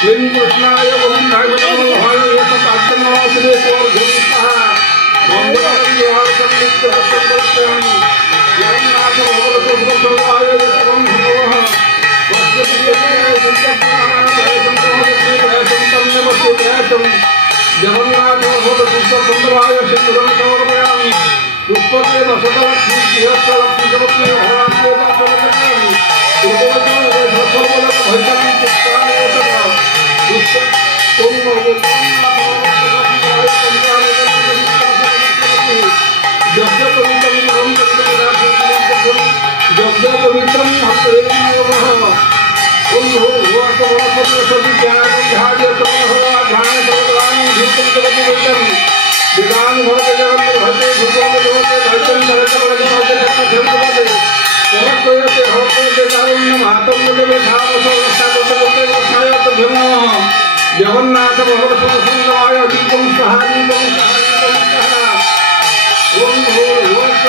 श्री कृष्णाय गोविंदाय नमः ये तत्सन्नासनेश्वर मंगलम विहारकं नित्यसत्यं जगन्नाथ भगवतोद्भवाय विष्णुं नमः वस्तुतिये जगन्नाथ भगवतोद्भवाय सिंधुं समर्पयामि पुष्पके दशलक्ष्मी गृहस्थलक्ष्मी समर्पये भगवान् दर्शनकरामि भजनं चित्ताय सदा जगन्नाथ भगवतोद्भवाय दीपं सहादीपं ओम भूर्भुवः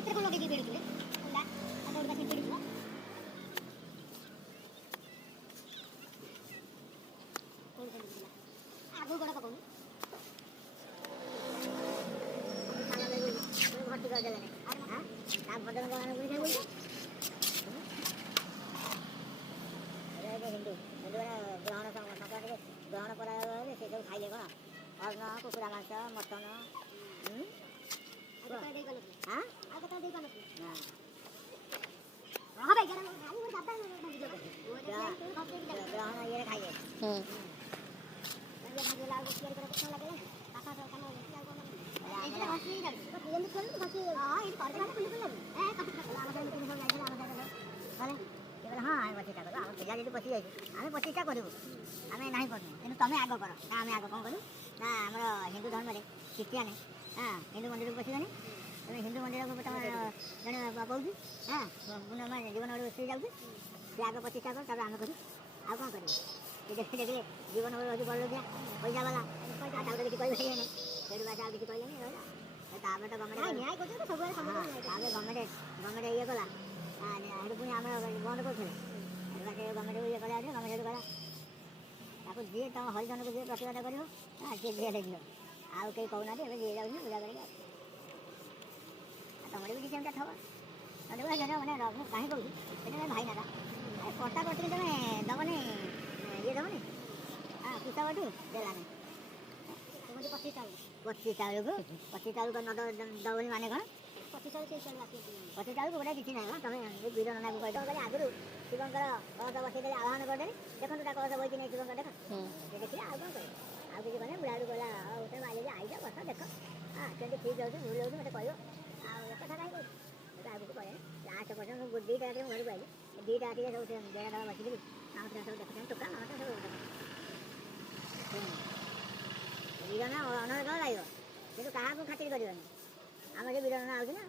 ସେଥିରେ କ'ଣ ଲଗେଇକି ବେଳୁଥିଲେ ଥଣ୍ଡା ଆଉ ଦୌଡ଼ିବା ସେମିତି ହେଇଯିବ ଆଗକୁ ଗୋଡ଼ ପକଉନି ଭର୍ତ୍ତି କରିଦେଲେନି ତା ଭଦ୍ର ବୁଝି ଖାଇ ହିନ୍ଦୁ ହିନ୍ଦୁମାନେ ଗ୍ରହଣ ସଂକ୍ରାନ୍ତିରେ ଗ୍ରହଣ କରାଗଲେ ସେ ସବୁ ଖାଇଲେ କ'ଣ ଅନ୍ନ କୁକୁଡ଼ା ମାଂସ ମଟନ ଗ୍ରହଣ ଇଏରେ ଖାଇଲେ ହଁ ଆମେ ପ୍ରତିଷ୍ଠା କରୁ ଆମ ପିଲା ଯଦି ପଶି ଯାଇଛି ଆମେ ପ୍ରତିଷ୍ଠା କରିବୁ ଆମେ ନାହିଁ କରୁନୁ କିନ୍ତୁ ତୁମେ ଆଗ କର ନା ଆମେ ଆଗ କ'ଣ କରୁ ନା ଆମର ହିନ୍ଦୁ ଧର୍ମରେ ଖ୍ରୀଷ୍ଟିଆନ ହିନ୍ଦୁ ମନ୍ଦିରକୁ ପଶିବନି ତମେ ହିନ୍ଦୁ ମନ୍ଦିରକୁ ତୁମ ଜଣେ କହୁଛି ଜୀବନ ଗୋଟେ ସ୍ତ୍ରୀ ଯାଉଛି ସେ ଆଗ ପ୍ରତିଷ୍ଠା କର ତାପରେ ଆମେ କରୁ ଆଉ କ'ଣ କରିବୁ ସେ ଦେଖିଲେ ଜୀବନ ହେଉଛି ବଡ଼ ଲୋକିଆ ପଇସା ବାଲା ତାପରେ କିଛି କହିପାରିବେନି ସେଇଠୁ ବାସ ଆଉ କିଛି କହିଲେନି ରହିଲା ତାପରେ ତ ଗଭର୍ଣ୍ଣମେଣ୍ଟ ତାପରେ ଗଭର୍ଣ୍ଣମେଣ୍ଟ ଇଏ କଲା ସେଠୁ ପୁଣି ଆମର ବନ୍ଦ କରୁଥିଲେ ଗଭର୍ଣ୍ଣମେଣ୍ଟ ଇଏ କଲା ଗଭର୍ଣ୍ଣମେଣ୍ଟ କଲା ତାକୁ ଯିଏ ତୁମ ହରିଜନକୁ ଯିଏ ପ୍ରତିବାଦ କରିବ ସିଏ ଯିଏ ଯିବ ଆଉ କେହି କହୁନାହାନ୍ତି ଏବେ ଯିଏ ଯାଉଛି ପୂଜା କରିକି ଆଉ ତୁମର ବି କିଛି ଏମିତି ଥବ ମାନେ ମୁଁ କାହିଁ କହୁଛି ସେଟା ଭାଇ ନାଟା କଟା କରିଥିଲି ତୁମେ ଦେବନି ଇଏ ଦେବନି ପିତା ବାଟୁ ଦେଲାନି ପଚିଶଟା ବେଳକୁ ଦେବନି ମାନେ କ'ଣ ପଚିଶଟା ବେଳକୁ ଗୋଟେ କିଛି ନାହିଁ ତୁମେ ବୀର ନନାକୁ କହିଦେବ କହିଲେ ଆଗରୁ ଶିବଙ୍କର କଳସ ବସେଇଦେଲେ ଆହ୍ୱାନ କରିଦେଲେ ଦେଖନ୍ତୁ ତା କଳସ ବଇଛି ନେଇ ଶିବଙ୍କ ଦେଖ ସେ ଦେଖିଲେ ଆଉ କ'ଣ କହିବ ଆଉ କିଛି କହିଲେ ବୁଢ଼ାକୁ କହିଲା ଆଉ ଗୋଟେ ମାଇଲେ ଯେ ଆଇଛ ବସ ଦେଖ କେମିତି ଠିକ୍ ହେଉଛି ଭୁଲ ହେଉଛି ମୋତେ କହିବ ଆଉ ଏ କଥା କାହିଁ କହୁଛି ଆଉ କିଛି କହିଲେ ଲାଷ୍ଟ ପର୍ଯ୍ୟନ୍ତ ମୁଁ 2ଟା ରାତିରେ ମୁଁ ଘରକୁ ଆଇଲି 2ଟା ରାତିରେ ସବୁ ବେଳା ଦଳ ବସିଥିଲି ମାମା ସବୁ ଦେଖୁଛନ୍ତି ଟୋକା ମାମା ସବୁ ବୀର ନା ଅନର କ'ଣ ଲାଗିବ କିନ୍ତୁ କାହାକୁ ଖାତିର କରିବନି ଆମର ଯେ ବୀର ନା ଆଉଛି ନା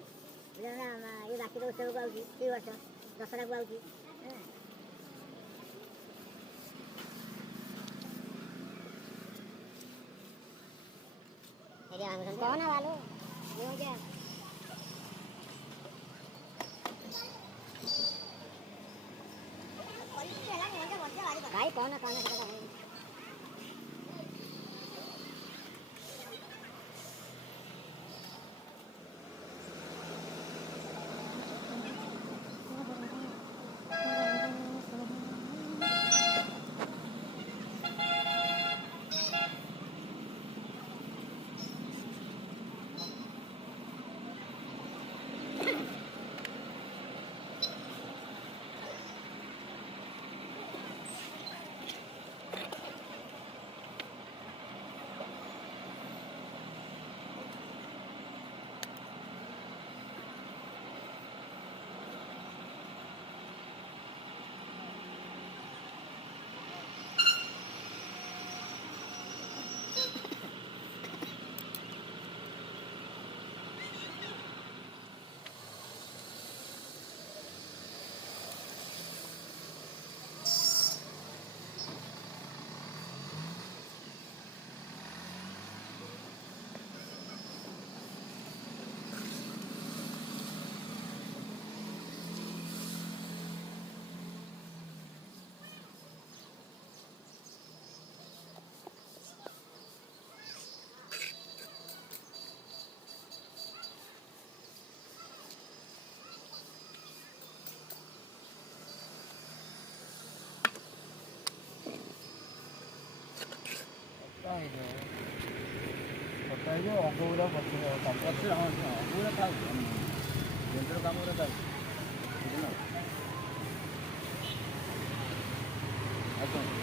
ବୀର ନା ଏ ବାର୍ଷିକ ଉତ୍ସବକୁ ଆଉଛି 2 ବର୍ଷ ଦଶହରାକୁ ଆଉଛି କହନା ବାଲୁ ଭାଇ କହନା बताइए अगौरा पछे पछे हाँ अगौरा था यंत्र काम था अच्छा